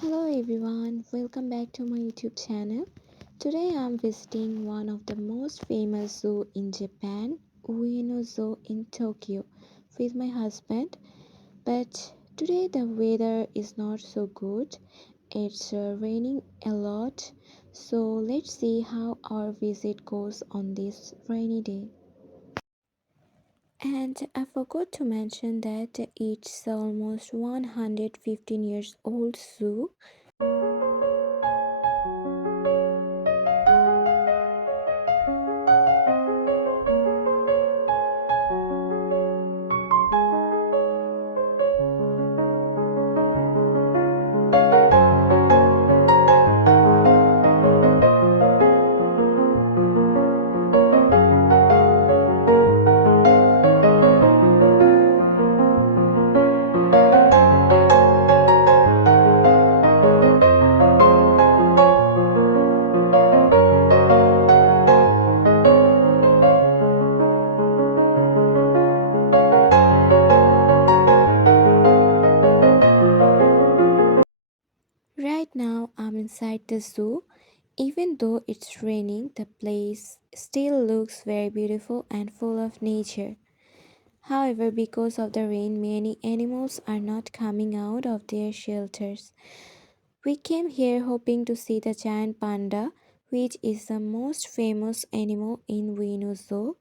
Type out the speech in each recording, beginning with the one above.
Hello everyone, welcome back to my YouTube channel. Today I'm visiting one of the most famous zoo in Japan, Ueno Zoo in Tokyo, with my husband. But today the weather is not so good. It's raining a lot. So let's see how our visit goes on this rainy day. And I forgot to mention that it's almost 115 years old zoo. Right now, I'm inside the zoo. Even though it's raining, the place still looks very beautiful and full of nature. However, because of the rain, many animals are not coming out of their shelters. We came here hoping to see the giant panda, which is the most famous animal in Ueno Zoo.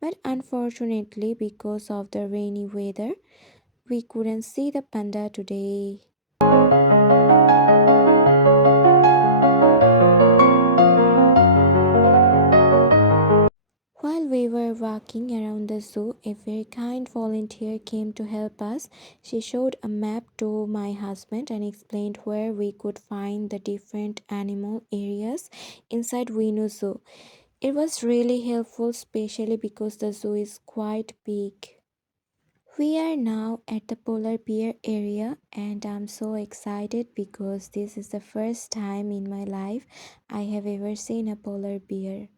But unfortunately, because of the rainy weather, we couldn't see the panda today. While we were walking around the zoo, a very kind volunteer came to help us. She showed a map to my husband and explained where we could find the different animal areas inside Winu Zoo. It was really helpful, especially because the zoo is quite big. We are now at the polar bear area, and I'm so excited because this is the first time in my life I have ever seen a polar bear.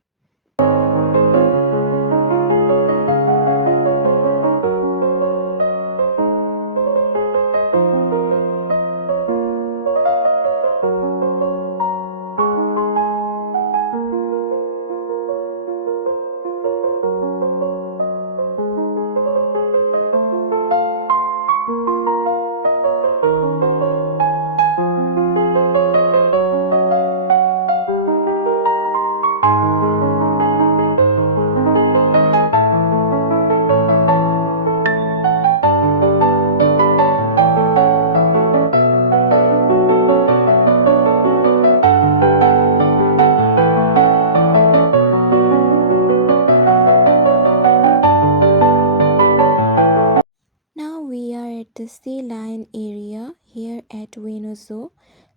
Now we are at the sea lion area here at Ueno.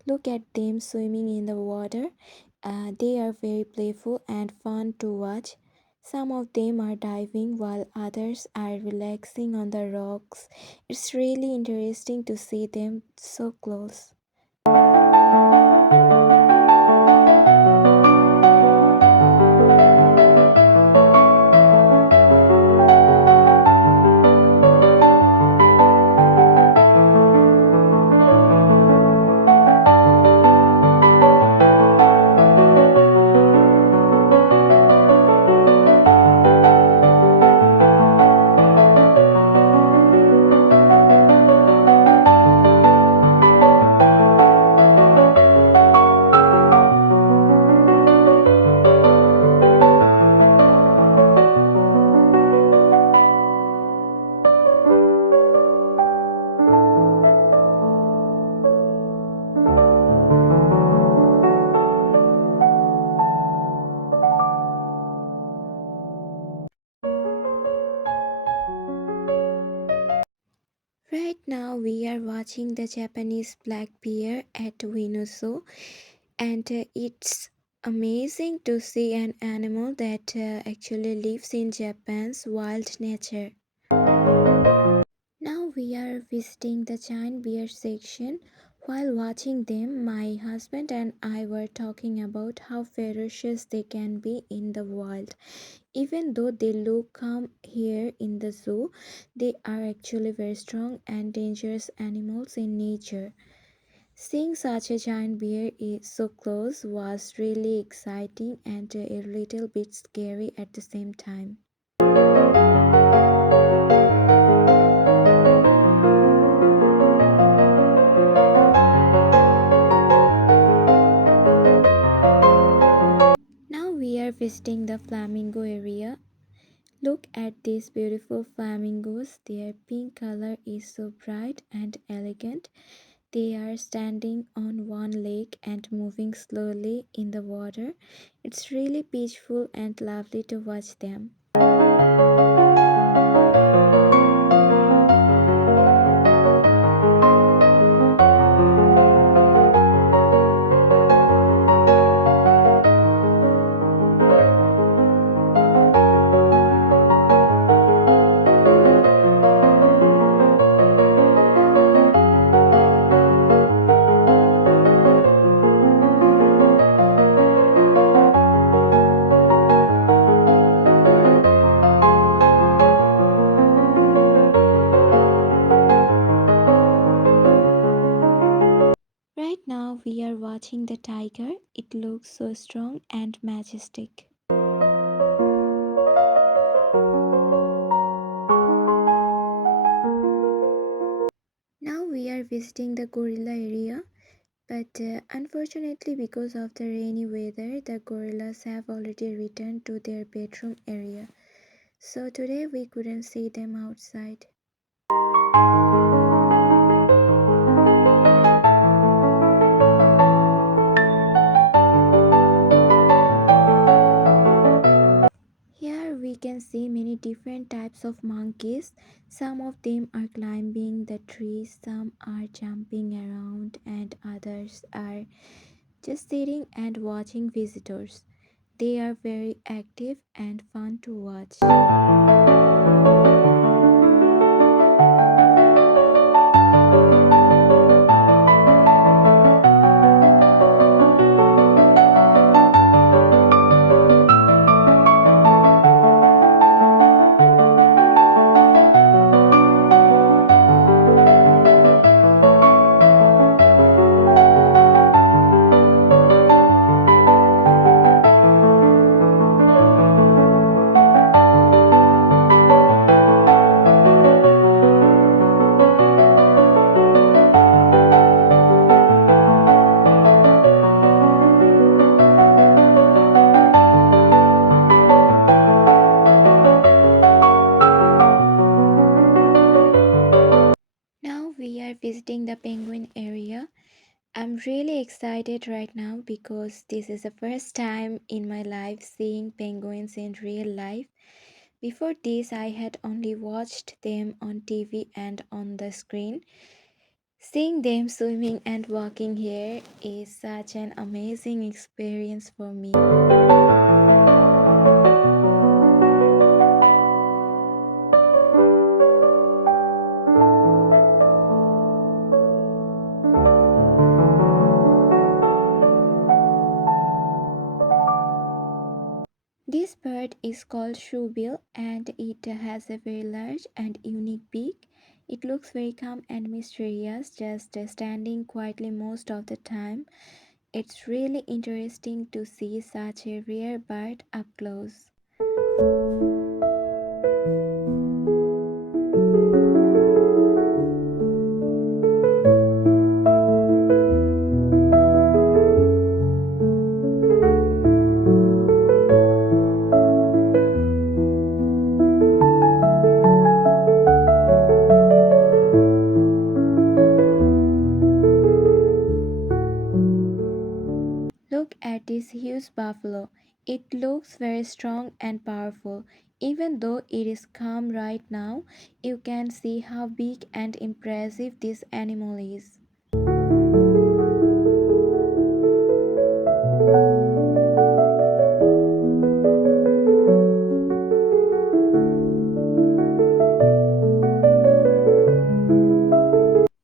Look at them swimming in the water. They are very playful and fun to watch. Some of them are diving while others are relaxing on the rocks. It's really interesting to see them so close. Right now, we are watching the Japanese black bear at Ueno, and it's amazing to see an animal that actually lives in Japan's wild nature. Now we are visiting the giant bear section. While watching them, my husband and I were talking about how ferocious they can be in the wild. Even though they look calm here in the zoo, they are actually very strong and dangerous animals in nature. Seeing such a giant bear is so close was really exciting and a little bit scary at the same time. Now we are visiting the flamingo area. Look at these beautiful flamingos. Their pink color is so bright and elegant. They are standing on one leg and moving slowly in the water. It's really peaceful and lovely to watch them. Right now we are watching the tiger. It looks so strong and majestic. Now we are visiting the gorilla area. But unfortunately, because of the rainy weather, the gorillas have already returned to their bedroom area. So today we couldn't see them outside. Here we can see many different types of monkeys. Some of them are climbing the trees, some are jumping around, and others are just sitting and watching visitors. They are very active and fun to watch. Now we are visiting the penguin area. I'm really excited right now because this is the first time in my life seeing penguins in real life. Before this, I had only watched them on TV and on the screen. Seeing them swimming and walking here is such an amazing experience for me. This bird is called shoebill and it has a very large and unique beak. It looks very calm and mysterious, just standing quietly most of the time. It's really interesting to see such a rare bird up close. Look at this huge buffalo. It looks very strong and powerful. Even though it is calm right now, you can see how big and impressive this animal is.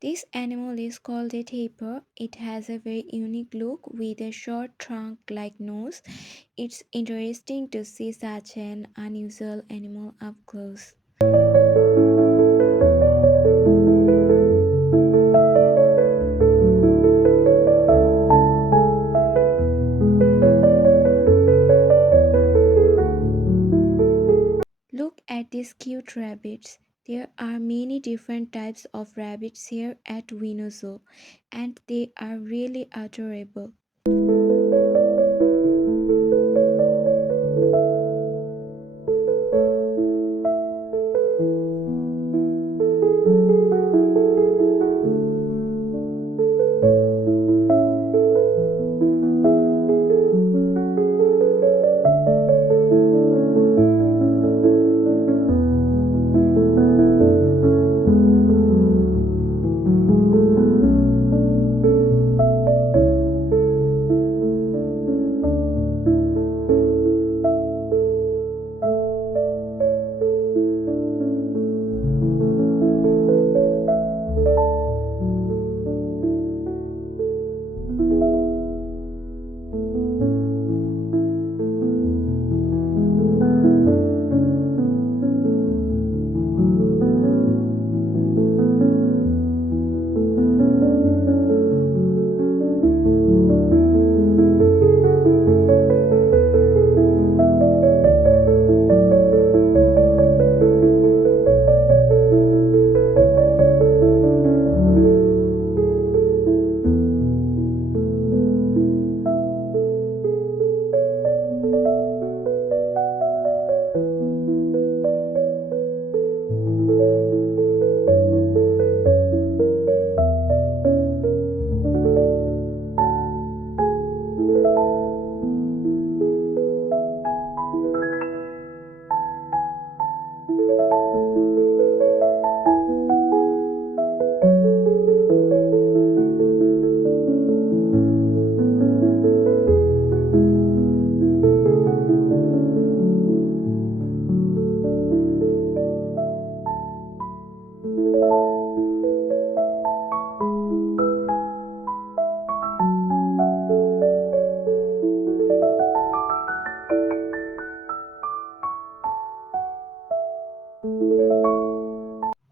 This animal is called a tapir. It has a very unique look with a short trunk-like nose. It's interesting to see such an unusual animal up close. cute rabbits. There are many different types of rabbits here at Ueno Zoo, and they are really adorable.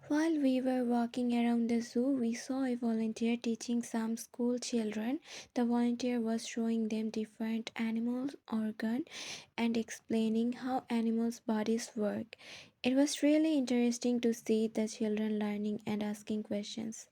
While we were walking around the zoo, we saw a volunteer teaching some school children. The volunteer was showing them different animal organs and explaining how animals' bodies work. It was really interesting to see the children learning and asking questions.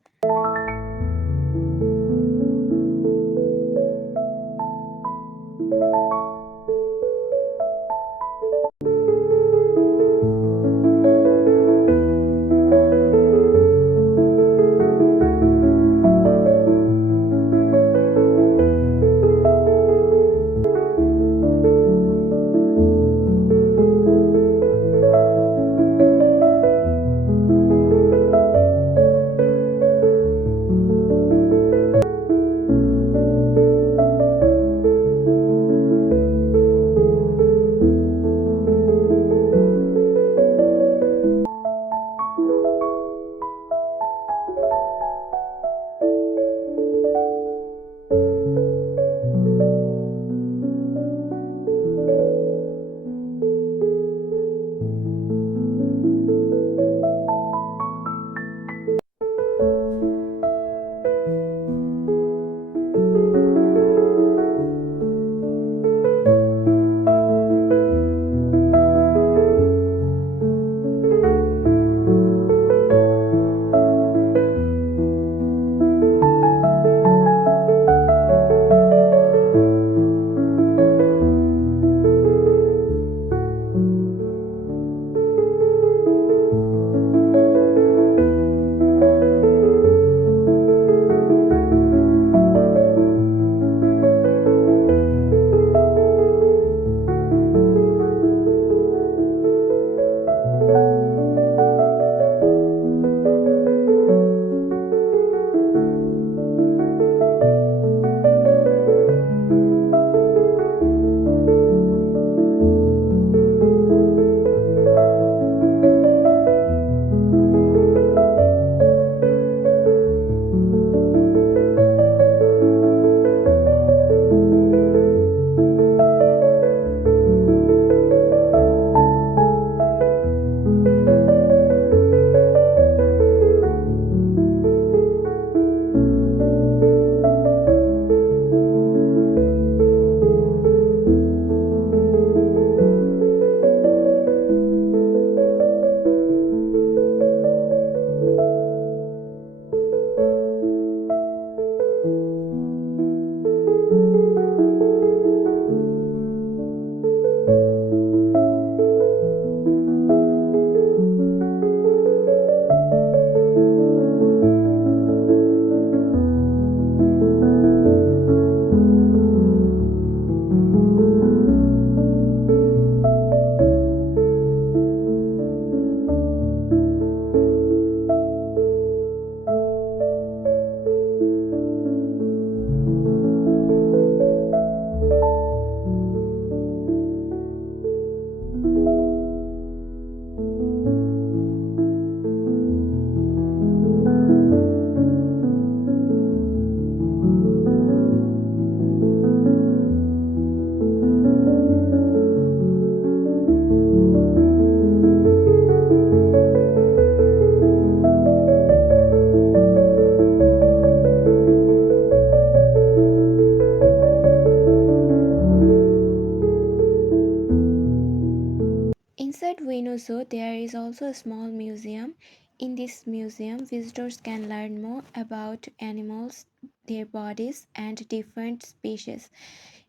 Ueno Zoo, there is also a small museum. In this museum, visitors can learn more about animals, their bodies, and different species.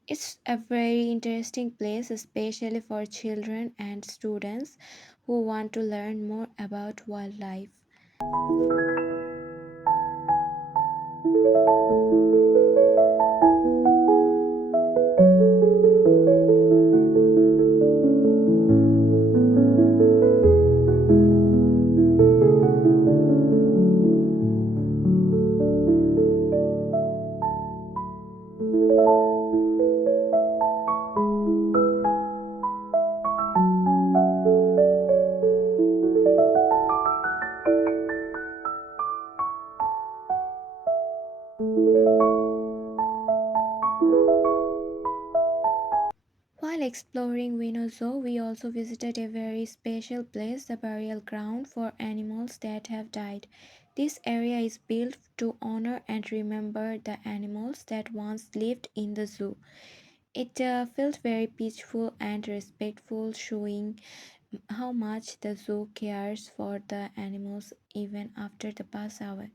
It's a very interesting place, especially for children and students who want to learn more about wildlife. While exploring Windsor, we also visited a very special place, the burial ground for animals that have died. This area is built to honor and remember the animals that once lived in the zoo. It felt very peaceful and respectful, showing how much the zoo cares for the animals even after the pass away.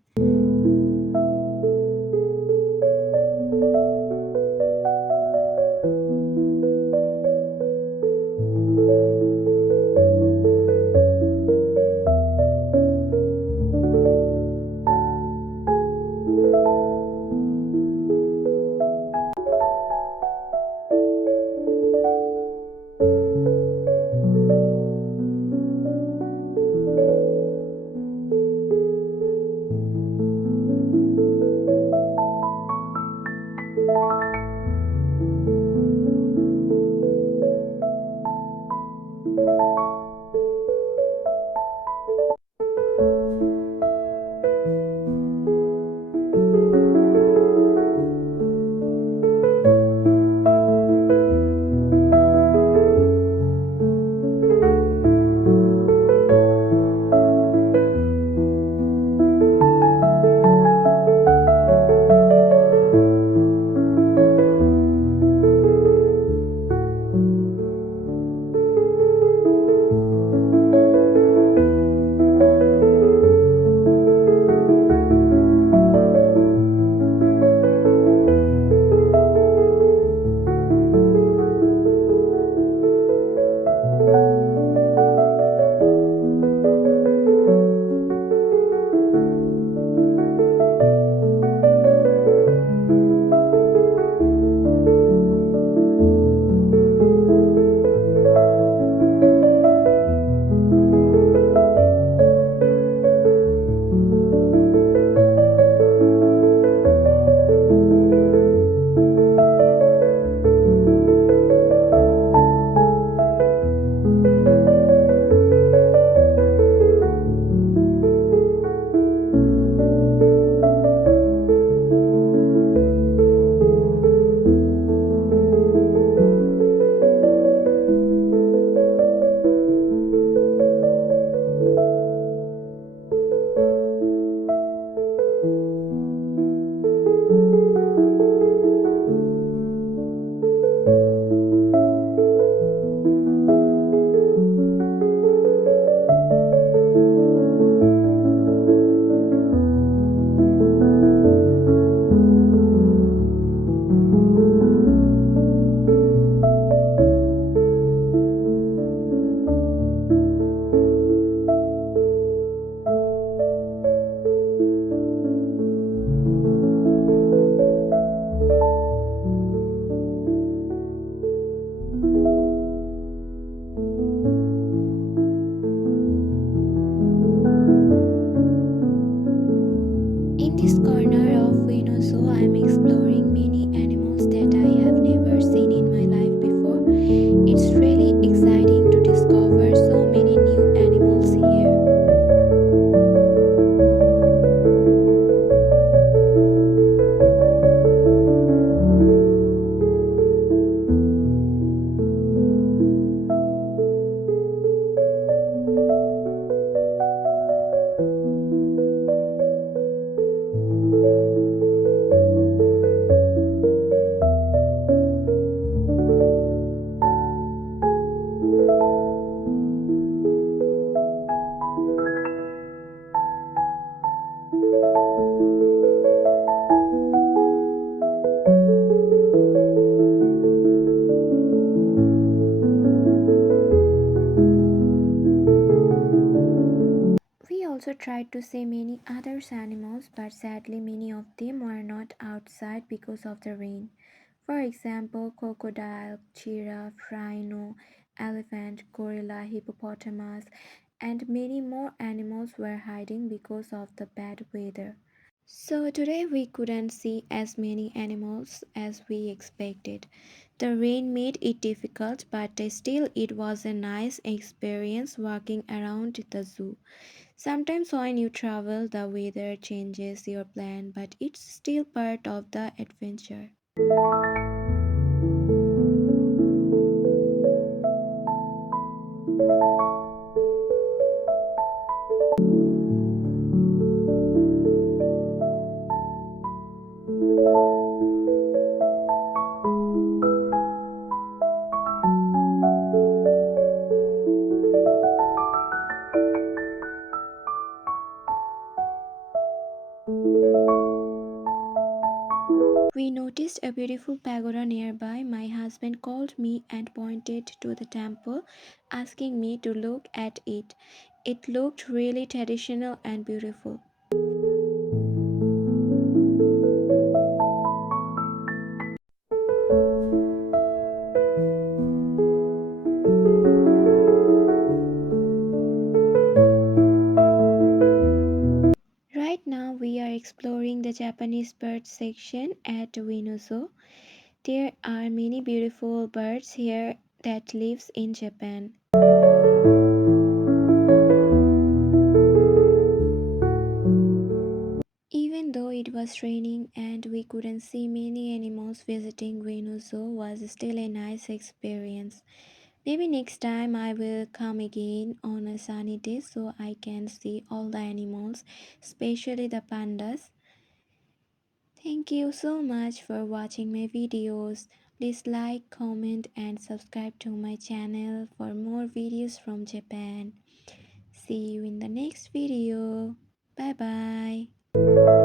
tried to see many other animals, but sadly, many of them were not outside because of the rain. For example, crocodile, giraffe, rhino, elephant, gorilla, hippopotamus, and many more animals were hiding because of the bad weather. So today we couldn't see as many animals as we expected. The rain made it difficult, but still it was a nice experience walking around the zoo. Sometimes when you travel, the weather changes your plan, but it's still part of the adventure. We noticed a beautiful pagoda nearby. My husband called me and pointed to the temple, asking me to look at it. It looked really traditional and beautiful. Right now, we are exploring the Japanese bird section at Ueno. There are many beautiful birds here that lives in Japan. Even though it was raining and we couldn't see many animals, visiting Ueno was still a nice experience. Maybe next time I will come again on a sunny day so I can see all the animals, especially the pandas. Thank you so much for watching my videos. Please like, comment and subscribe to my channel for more videos from Japan. See you in the next video. Bye bye.